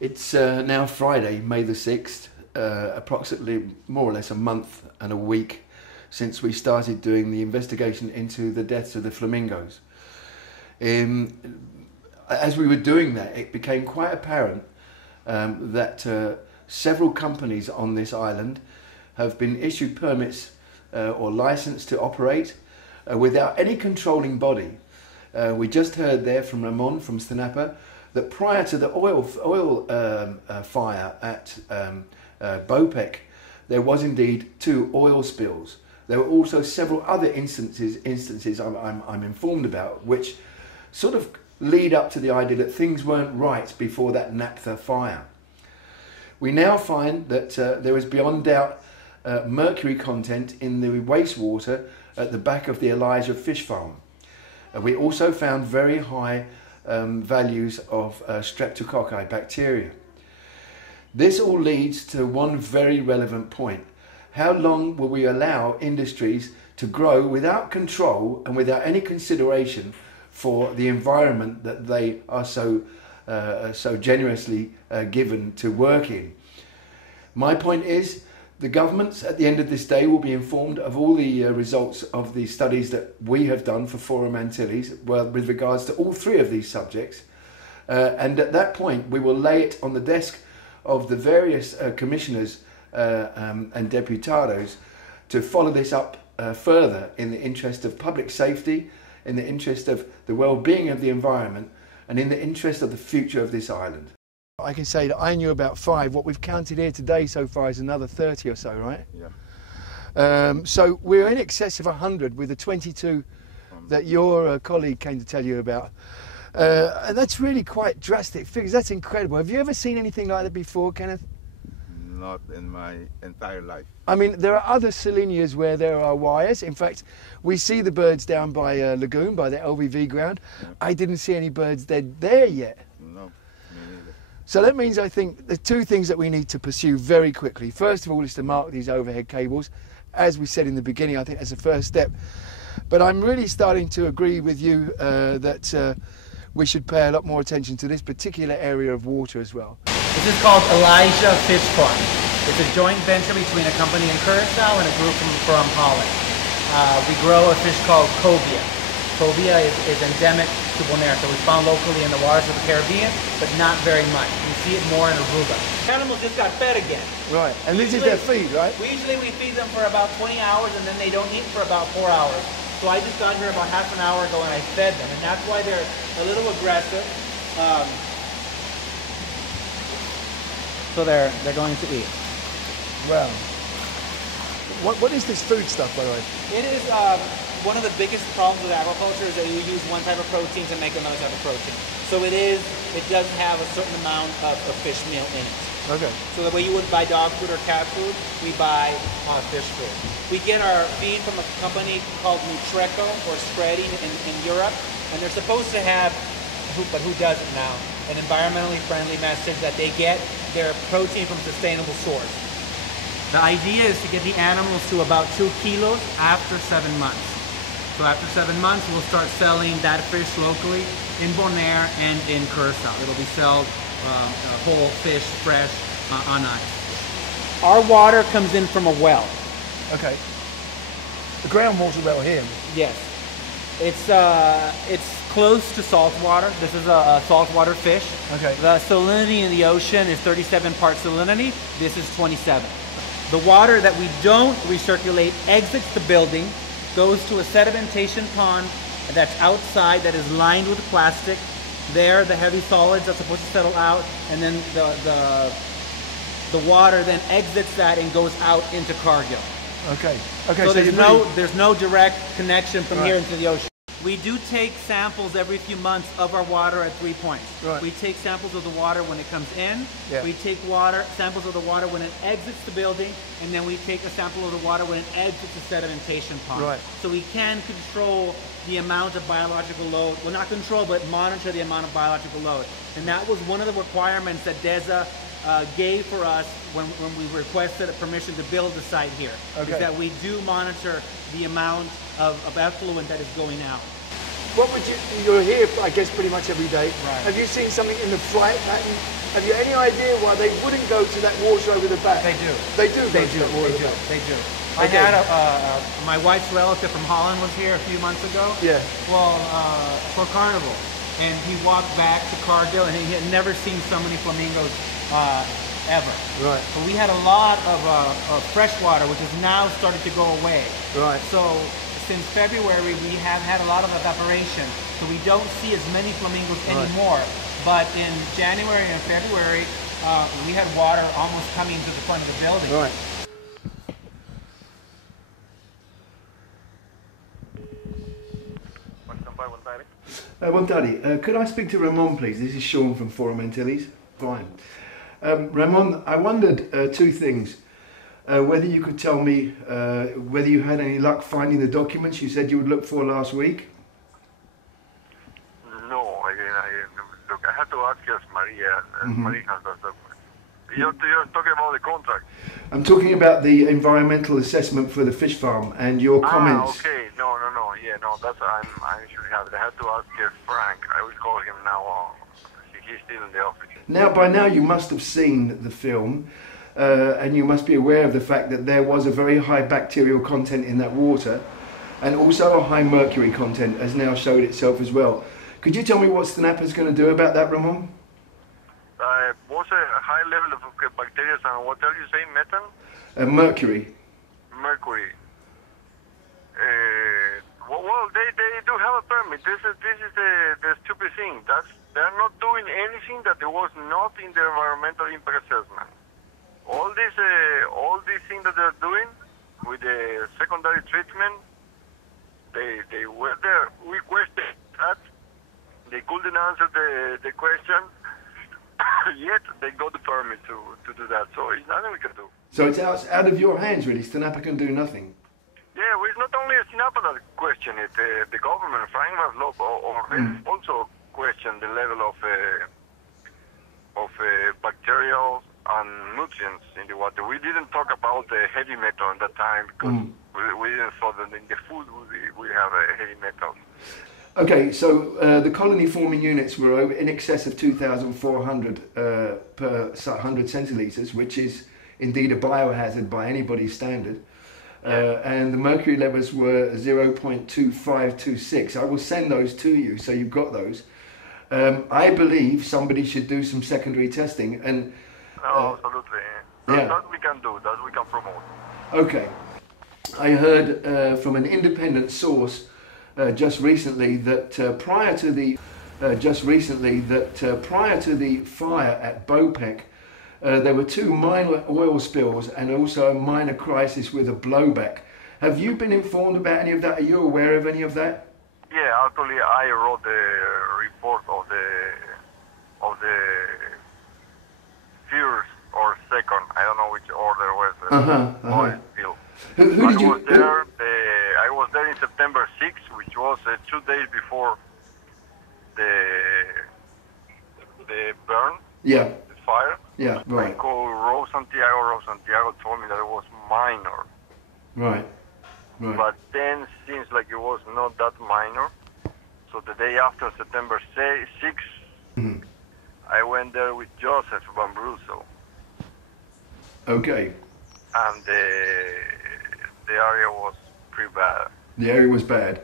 It's now Friday, May the 6th, approximately more or less a month and a week since we started doing the investigation into the deaths of the flamingos. As we were doing that, it became quite apparent that several companies on this island have been issued permits or licensed to operate without any controlling body. We just heard there from Ramon from Stanapa that prior to the oil fire at Bopec, there was indeed 2 oil spills. There were also several other instances I'm informed about, which sort of lead up to the idea that things weren't right before that naphtha fire. We now find that there is beyond doubt mercury content in the wastewater at the back of the Elijah fish farm. We also found very high values of streptococci bacteria. This all leads to one very relevant point. How long will we allow industries to grow without control and without any consideration for the environment that they are so generously given to work in? My point is, the governments at the end of this day will be informed of all the results of the studies that we have done for Forum Antilles, well, with regards to all 3 of these subjects. And at that point, we will lay it on the desk of the various commissioners and deputados to follow this up further in the interest of public safety, in the interest of the well-being of the environment, and in the interest of the future of this island. I can say that I knew about 5. What we've counted here today so far is another 30 or so, right? Yeah. So we're in excess of 100 with the 22 that your colleague came to tell you about. And that's really quite drastic figures. That's incredible. Have you ever seen anything like that before, Kenneth? Not in my entire life. I mean, there are other salinias where there are wires. In fact, we see the birds down by Lagoon, by the LVV ground. Yeah. I didn't see any birds dead there yet. No, me neither. So that means I think the 2 things that we need to pursue very quickly. First of all is to mark these overhead cables. As we said in the beginning, I think that's the first step. But I'm really starting to agree with you that we should pay a lot more attention to this particular area of water as well. This is called Elijah Fish Farm. It's a joint venture between a company in Curacao and a group from Holland. We grow a fish called cobia. Cobia is endemic to Bonaire, so it's found locally in the waters of the Caribbean, but not very much. You see it more in Aruba. Animals just got fed again. Right, and this is their feed, right? Usually we feed them for about 20 hours and then they don't eat for about 4 hours. So I just got here about half an hour ago and I fed them, and that's why they're a little aggressive. So they're going to eat. Well, what is this food stuff, by the way? It is one of the biggest problems with agriculture is that you use one type of protein to make another type of protein. So it does have a certain amount of fish meal in it. Okay. So the way you would buy dog food or cat food, we buy fish food. We get our feed from a company called Nutreco or Spreading in Europe, and they're supposed to have, but who doesn't now, an environmentally friendly message that they get their protein from sustainable source. The idea is to get the animals to about 2 kilos after 7 months. So after 7 months, we'll start selling that fish locally in Bonaire and in Curacao. It'll be sold whole fish, fresh, on ice. Our water comes in from a well. Okay. The groundwater well here. Yes. It's close to salt water. This is a saltwater fish. Okay. The salinity in the ocean is 37 parts salinity. This is 27. The water that we don't recirculate exits the building, goes to a sedimentation pond that's outside that is lined with plastic. There, the heavy solids are supposed to settle out, and then the water then exits that and goes out into Cargill. Okay. Okay. So there's no direct connection from here into the ocean. We do take samples every few months of our water at 3 points. Right. We take samples of the water when it comes in. Yeah. We take samples of the water when it exits the building, and then we take a sample of the water when it exits the sedimentation pond. Right. So we can control the amount of biological load. Well, not control, but monitor the amount of biological load. And that was one of the requirements that DESA gave for us when we requested a permission to build the site here. Okay. Is that we do monitor the amount of effluent that is going out. What would you're here, I guess, pretty much every day. Right. Have you seen something in the flight pattern Have you any idea why they wouldn't go to that water over the back? They do. They do. They do. They do. They do. Okay. I had my wife's relative from Holland was here a few months ago. Yeah. Well, for Carnival, and he walked back to Cargill, and he had never seen so many flamingos ever. Right. But we had a lot of fresh water, which has now started to go away. Right. So since February, we have had a lot of evaporation, so we don't see as many flamingos anymore. But in January and February, we had water almost coming to the front of the building. Right. Bontari, could I speak to Ramon, please? This is Sean from Forum Antilles. Fine. Ramon, I wondered two things. Whether you could tell me whether you had any luck finding the documents you said you would look for last week? No, look, I had to ask yes, Maria. Maria has those documents. You're talking about the contract. I'm talking about the environmental assessment for the fish farm and your comments. Okay. No. Yeah, no, that's I should have it. I had to ask Frank. I will call him now. He's still in the office. Now, by now you must have seen the film, and you must be aware of the fact that there was a very high bacterial content in that water, and also a high mercury content has now showed itself as well. Could you tell me what Snapper's going to do about that, Ramon? What's a high level of bacteria and what else you say, methane? Mercury. Mercury. Well, they do have a permit. This is the stupid thing. They're not doing anything that there was not in the environmental impact assessment. All these things that they're doing with the secondary treatment, they were there. We questioned that. They couldn't answer the question. Yet they got the permit to do that. So it's nothing we can do. So it's out of your hands, really. Snapper can do nothing. Yeah, well, it's not only a Sinapa that question it. The government, Frank Maslow, also questioned the level of bacterial and nutrients in the water. We didn't talk about the heavy metal at that time because we didn't thought that in the food we have heavy metals. Okay, so the colony forming units were in excess of 2,400 per 100 centilitres, which is indeed a biohazard by anybody's standard. And the mercury levels were 0.2526. I will send those to you, so you've got those. I believe somebody should do some secondary testing. And absolutely. That we can do. That we can promote. Okay. I heard from an independent source just recently that prior to the fire at Bopec, there were 2 minor oil spills and also a minor crisis with a blowback. Have you been informed about any of that? Are you aware of any of that? Yeah, actually, I wrote the report of the first or second. I don't know which order was oil spill. Who did you? I was there in September 6th, which was 2 days before the burn. Yeah. Fire. Yeah, right. I called Rose Santiago. Rose Santiago told me that it was minor. Right. But then seems like it was not that minor. So the day after September 6th, I went there with Joseph Van Brusso. Okay. And the area was pretty bad. The area was bad?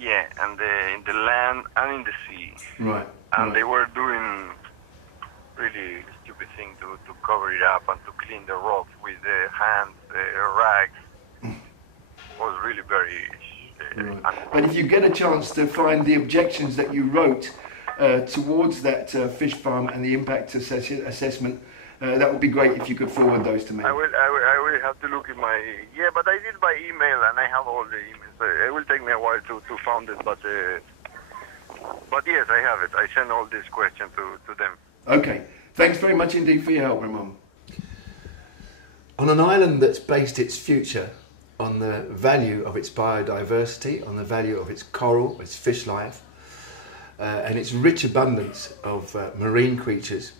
Yeah, and in the land and in the sea. Right. And they were doing really stupid thing to cover it up and to clean the rocks with the hands, rags. Was really very... But if you get a chance to find the objections that you wrote towards that fish farm and the impact assessment, that would be great if you could forward those to me. I will have to look at my... Yeah, but I did by email and I have all the emails. It will take me a while to find it, but yes, I have it. I send all these questions to them. Okay. Thanks very much indeed for your help, Ramon. On an island that's based its future on the value of its biodiversity, on the value of its coral, its fish life, and its rich abundance of marine creatures,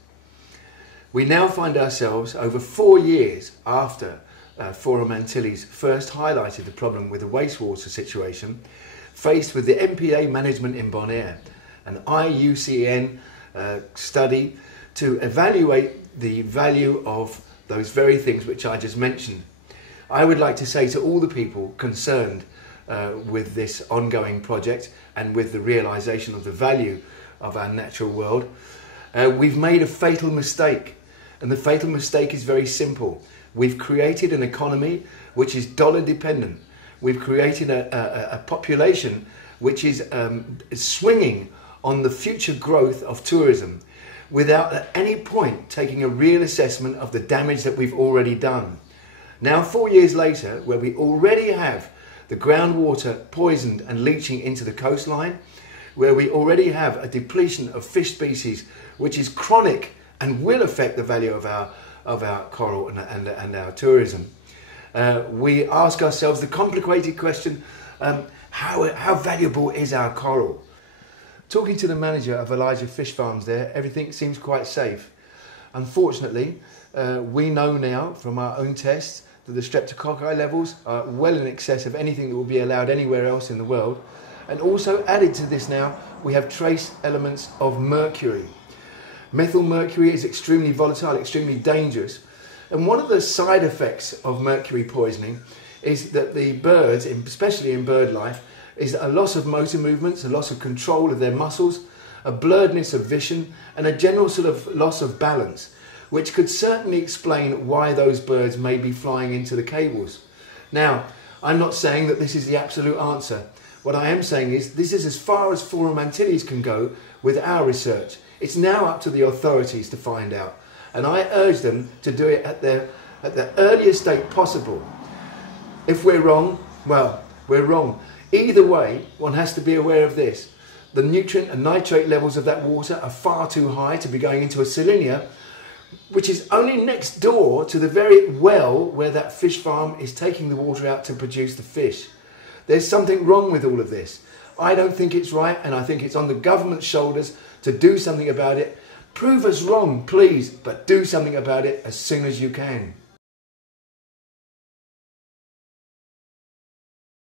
we now find ourselves, over 4 years after Forum Antilles first highlighted the problem with the wastewater situation, faced with the MPA management in Bonaire, an IUCN study to evaluate the value of those very things which I just mentioned. I would like to say to all the people concerned with this ongoing project and with the realisation of the value of our natural world, we've made a fatal mistake, and the fatal mistake is very simple. We've created an economy which is dollar dependent. We've created a population which is swinging on the future growth of tourism without at any point taking a real assessment of the damage that we've already done. Now, 4 years later, where we already have the groundwater poisoned and leaching into the coastline, where we already have a depletion of fish species which is chronic and will affect the value of our coral and our tourism, we ask ourselves the complicated question, how valuable is our coral? Talking to the manager of Elijah Fish Farms there, everything seems quite safe. Unfortunately, we know now from our own tests that the streptococci levels are well in excess of anything that will be allowed anywhere else in the world. And also added to this now, we have trace elements of mercury. Methyl mercury is extremely volatile, extremely dangerous. And one of the side effects of mercury poisoning is that the birds, especially in bird life, is a loss of motor movements, a loss of control of their muscles, a blurredness of vision, and a general sort of loss of balance, which could certainly explain why those birds may be flying into the cables. Now, I'm not saying that this is the absolute answer. What I am saying is this is as far as Forum Antilles can go with our research. It's now up to the authorities to find out, and I urge them to do it at the earliest date possible. If we're wrong, well, we're wrong. Either way, one has to be aware of this. The nutrient and nitrate levels of that water are far too high to be going into a salina, which is only next door to the very well where that fish farm is taking the water out to produce the fish. There's something wrong with all of this. I don't think it's right, and I think it's on the government's shoulders to do something about it. Prove us wrong, please, but do something about it as soon as you can.